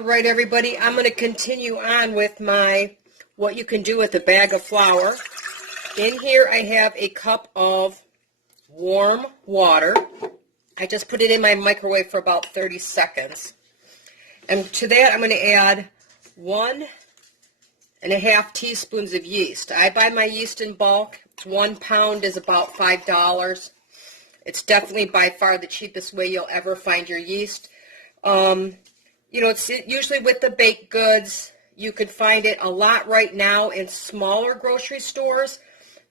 All right, everybody, I'm going to continue on with my what you can do with a bag of flour. In here I have a cup of warm water. I just put it in my microwave for about 30 seconds. And to that I'm going to add 1.5 teaspoons of yeast. I buy my yeast in bulk. 1 pound is about $5. It's definitely by far the cheapest way you'll ever find your yeast. You know, it's usually with the baked goods. You could find it a lot right now in smaller grocery stores.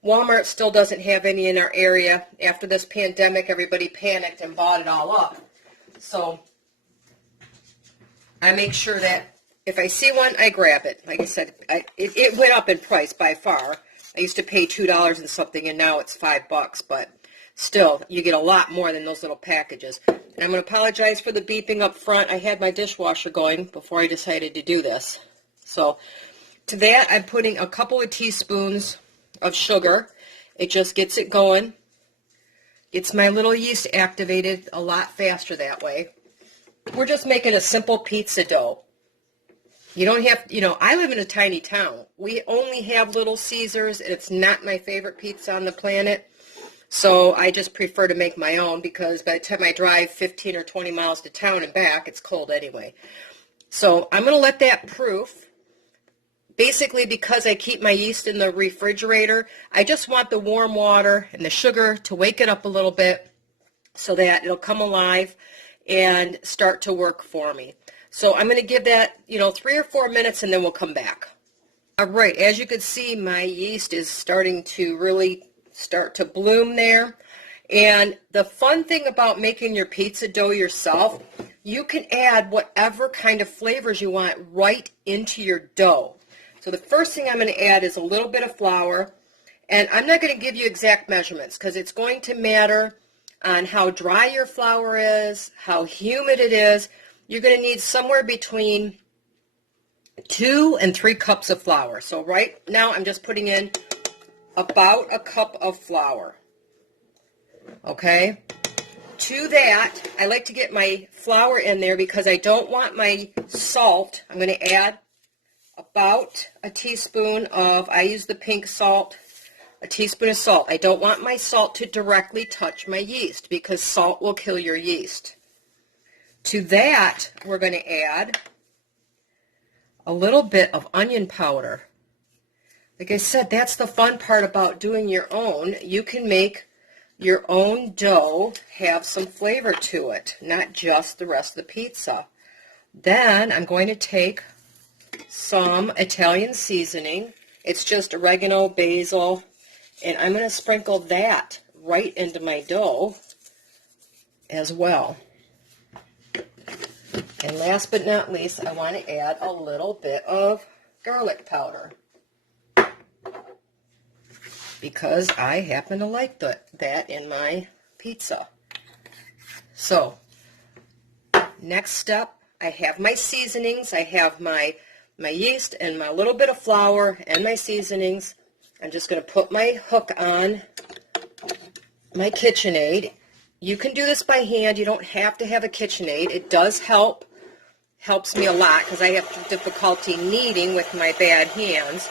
Walmart still doesn't have any in our area. After this pandemic, everybody panicked and bought it all up. So I make sure that if I see one, I grab it. Like I said, it went up in price by far. I used to pay $2 and something, and now it's $5, but still, you get a lot more than those little packages. And I'm going to apologize for the beeping up front. I had my dishwasher going before I decided to do this. So to that, I'm putting a couple of teaspoons of sugar. It just gets it going. Gets my little yeast activated a lot faster that way. We're just making a simple pizza dough. You don't have, you know, I live in a tiny town. We only have Little Caesars, and it's not my favorite pizza on the planet. So I just prefer to make my own because by the time I drive 15 or 20 miles to town and back, it's cold anyway. So I'm going to let that proof. Basically, because I keep my yeast in the refrigerator, I just want the warm water and the sugar to wake it up a little bit so that it'll come alive and start to work for me. So I'm going to give that, 3 or 4 minutes, and then we'll come back. All right, as you can see, my yeast is starting to really start to bloom there. And the fun thing about making your pizza dough yourself, you can add whatever kind of flavors you want right into your dough. So the first thing I'm going to add is a little bit of flour, and I'm not going to give you exact measurements because it's going to matter on how dry your flour is, how humid it is. You're going to need somewhere between 2 and 3 cups of flour. So right now I'm just putting in about a cup of flour. Okay? To that, I like to get my flour in there because I don't want my salt. I'm going to add about a teaspoon of, I use the pink salt, a teaspoon of salt. I don't want my salt to directly touch my yeast because salt will kill your yeast. To that, we're going to add a little bit of onion powder. Like I said, that's the fun part about doing your own. You can make your own dough have some flavor to it, not just the rest of the pizza. Then I'm going to take some Italian seasoning. It's just oregano, basil, and I'm going to sprinkle that right into my dough as well. And last but not least, I want to add a little bit of garlic powder because I happen to like that in my pizza. So, next step, I have my seasonings. I have my yeast and my little bit of flour and my seasonings. I'm just going to put my hook on my KitchenAid. You can do this by hand. You don't have to have a KitchenAid. It does help. Helps me a lot because I have difficulty kneading with my bad hands.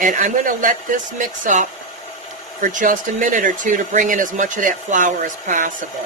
And I'm going to let this mix up for just a minute or two to bring in as much of that flour as possible.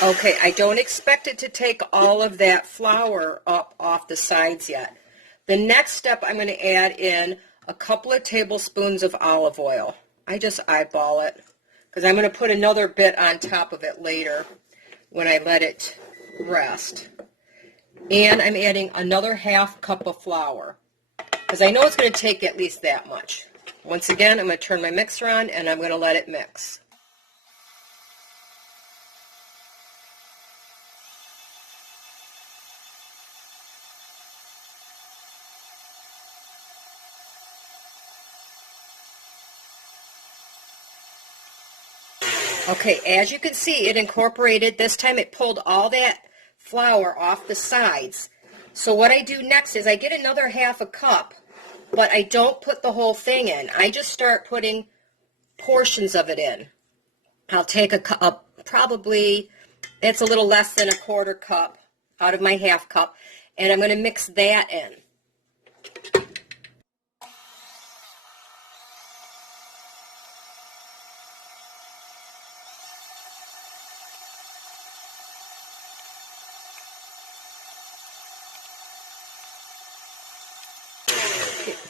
Okay, I don't expect it to take all of that flour up off the sides yet. The next step, I'm going to add in a couple of tablespoons of olive oil. I just eyeball it because I'm going to put another bit on top of it later when I let it rest. And I'm adding another half cup of flour because I know it's going to take at least that much. Once again, I'm going to turn my mixer on and I'm going to let it mix. Okay, as you can see, it incorporated, this time it pulled all that flour off the sides. So what I do next is I get another half a cup, but I don't put the whole thing in. I just start putting portions of it in. I'll take a cup, probably, it's a little less than a quarter cup out of my half cup, and I'm going to mix that in.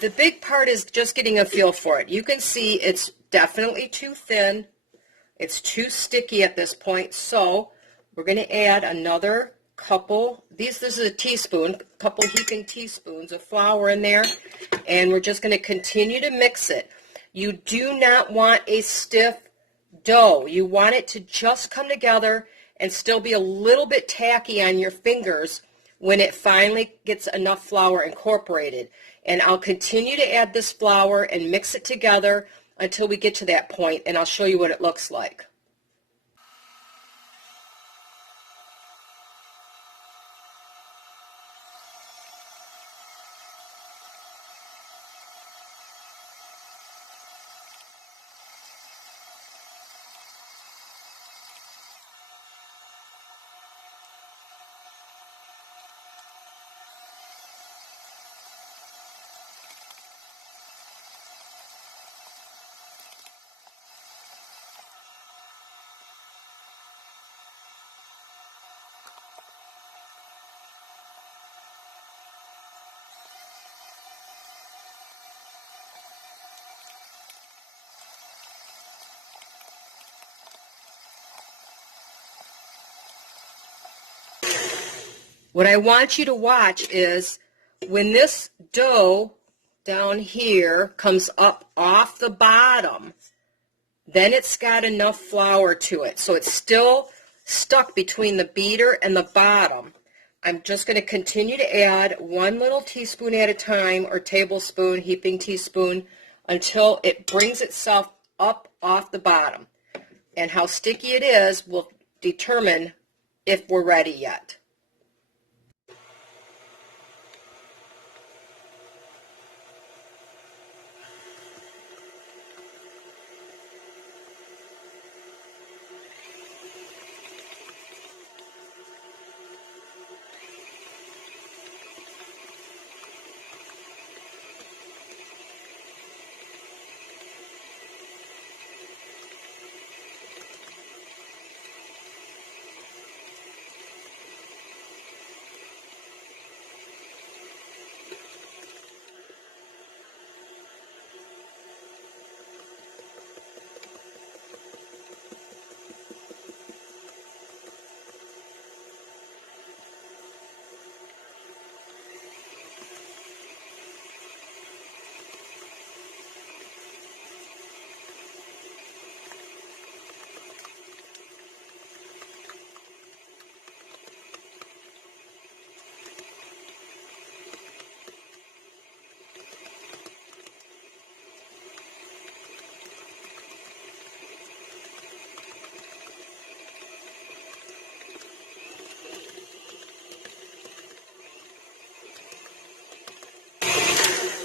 The big part is just getting a feel for it. You can see it's definitely too thin. It's too sticky at this point, so we're going to add another couple, this is a teaspoon, a couple heaping teaspoons of flour in there, and we're just going to continue to mix it. You do not want a stiff dough. You want it to just come together and still be a little bit tacky on your fingers when it finally gets enough flour incorporated. And I'll continue to add this flour and mix it together until we get to that point, and I'll show you what it looks like. What I want you to watch is when this dough down here comes up off the bottom, then it's got enough flour to it. So it's still stuck between the beater and the bottom. I'm just going to continue to add one little teaspoon at a time, or tablespoon, heaping teaspoon, until it brings itself up off the bottom. And how sticky it is will determine if we're ready yet.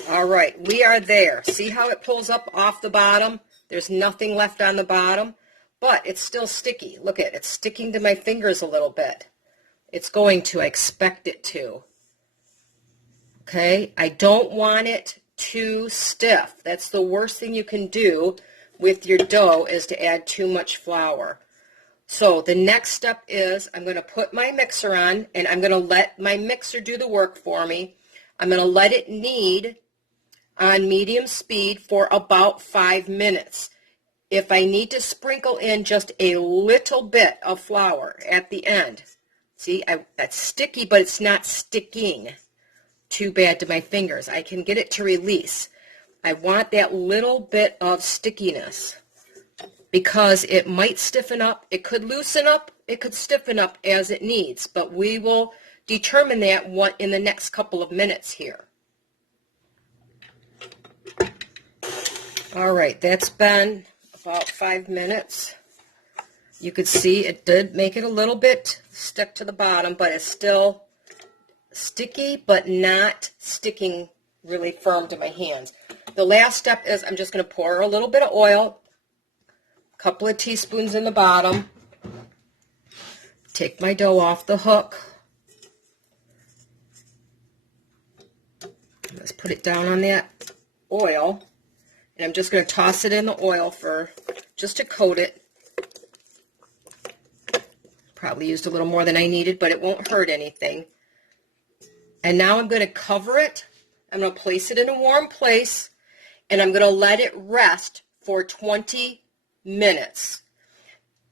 All right, we are there. See how it pulls up off the bottom? There's nothing left on the bottom, but it's still sticky. Look at it, it's sticking to my fingers a little bit. It's going to, I expect it to. Okay, I don't want it too stiff. That's the worst thing you can do with your dough, is to add too much flour. So the next step is I'm going to put my mixer on, and I'm going to let my mixer do the work for me. I'm going to let it knead on medium speed for about 5 minutes. If I need to sprinkle in just a little bit of flour at the end, see, that's sticky, but it's not sticking too bad to my fingers. I can get it to release. I want that little bit of stickiness because it might stiffen up. It could loosen up. It could stiffen up as it needs, but we will determine that in the next couple of minutes here. All right, that's been about 5 minutes. You could see it did make it a little bit stick to the bottom, but it's still sticky, but not sticking really firm to my hands. The last step is I'm just going to pour a little bit of oil, a couple of teaspoons in the bottom, take my dough off the hook. Let's put it down on that oil, and I'm just going to toss it in the oil for just to coat it. Probably used a little more than I needed, but it won't hurt anything. And now I'm going to cover it. I'm going to place it in a warm place, and I'm going to let it rest for 20 minutes.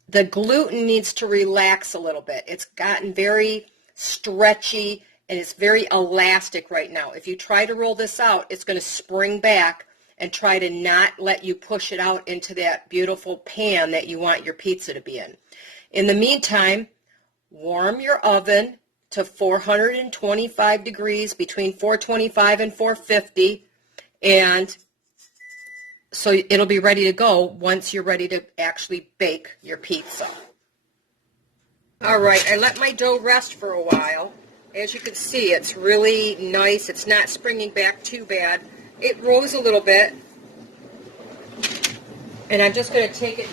The gluten needs to relax a little bit. It's gotten very stretchy, and it's very elastic right now. If you try to roll this out, it's going to spring back and try to not let you push it out into that beautiful pan that you want your pizza to be in. In the meantime, warm your oven to 425 degrees, between 425 and 450, and so it'll be ready to go once you're ready to actually bake your pizza. All right, I let my dough rest for a while. As you can see, it's really nice. It's not springing back too bad. It rose a little bit, and I'm just going to take it.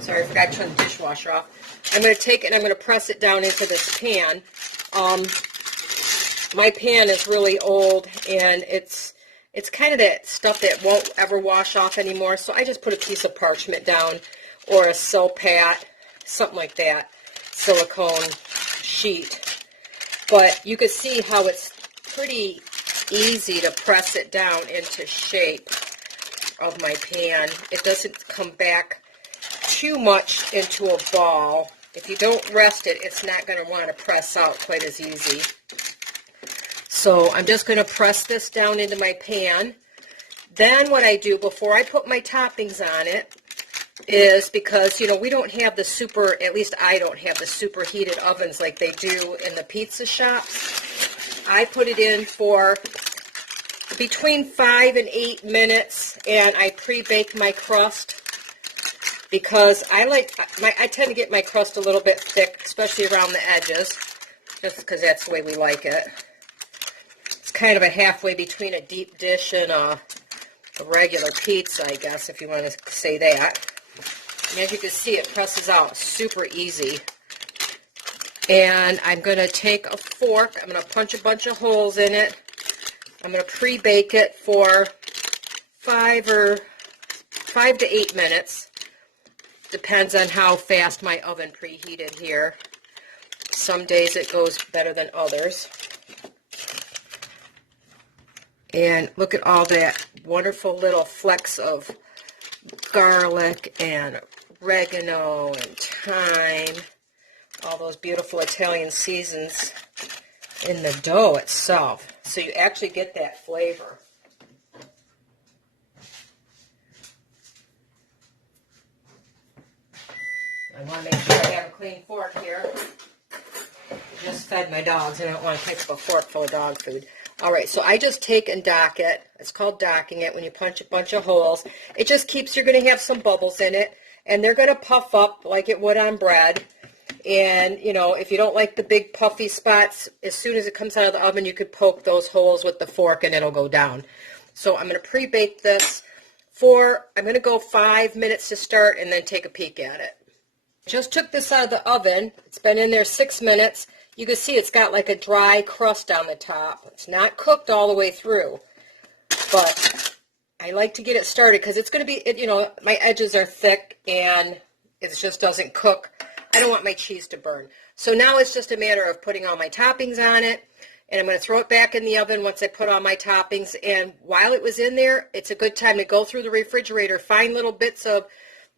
Sorry, I forgot to turn the dishwasher off. I'm going to take it and I'm going to press it down into this pan. My pan is really old, and it's kind of that stuff that won't ever wash off anymore, so I just put a piece of parchment down or a Silpat, something like that, silicone sheet. But you can see how it's pretty easy to press it down into shape of my pan. It doesn't come back too much into a ball. If you don't rest it, it's not going to want to press out quite as easy. So I'm just going to press this down into my pan. Then what I do before I put my toppings on it is, because, you know, we don't have the super, at least I don't have the super heated ovens like they do in the pizza shops. I put it in for between 5 and 8 minutes, and I pre-bake my crust, because I tend to get my crust a little bit thick, especially around the edges, just because that's the way we like it. It's kind of a halfway between a deep dish and a regular pizza, I guess, if you want to say that. And as you can see, it presses out super easy. And I'm going to take a fork, I'm going to punch a bunch of holes in it. I'm going to pre-bake it for 5 to 8 minutes. Depends on how fast my oven preheated here. Some days it goes better than others. And look at all that wonderful little flecks of garlic and oregano and thyme. All those beautiful Italian seasons in the dough itself. So you actually get that flavor. I want to make sure I have a clean fork here. I just fed my dogs, and I don't want to pick up a fork full of dog food. All right, so I just take and dock it. It's called docking it when you punch a bunch of holes. It just keeps, you're going to have some bubbles in it, and they're going to puff up like it would on bread. And, you know, if you don't like the big puffy spots, as soon as it comes out of the oven, you could poke those holes with the fork and it'll go down. So I'm going to pre-bake this I'm going to go 5 minutes to start and then take a peek at it. Just took this out of the oven. It's been in there 6 minutes. You can see it's got like a dry crust on the top. It's not cooked all the way through, but I like to get it started because it's going to be, you know, my edges are thick and it just doesn't cook. I don't want my cheese to burn. So now it's just a matter of putting all my toppings on it, and I'm going to throw it back in the oven once I put all my toppings. And while it was in there, it's a good time to go through the refrigerator, find little bits of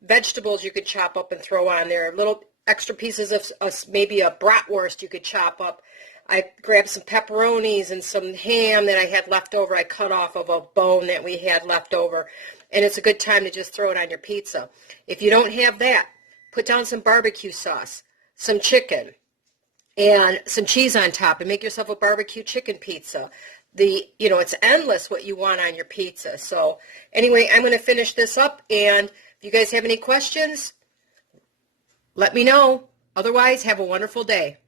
vegetables you could chop up and throw on there, little extra pieces of maybe a bratwurst you could chop up. I grabbed some pepperonis and some ham that I had left over. I cut off of a bone that we had left over, and it's a good time to just throw it on your pizza. If you don't have that, put down some barbecue sauce, some chicken, and some cheese on top, and make yourself a barbecue chicken pizza. It's endless what you want on your pizza. So anyway, I'm going to finish this up, and If you guys have any questions, let me know. Otherwise, have a wonderful day.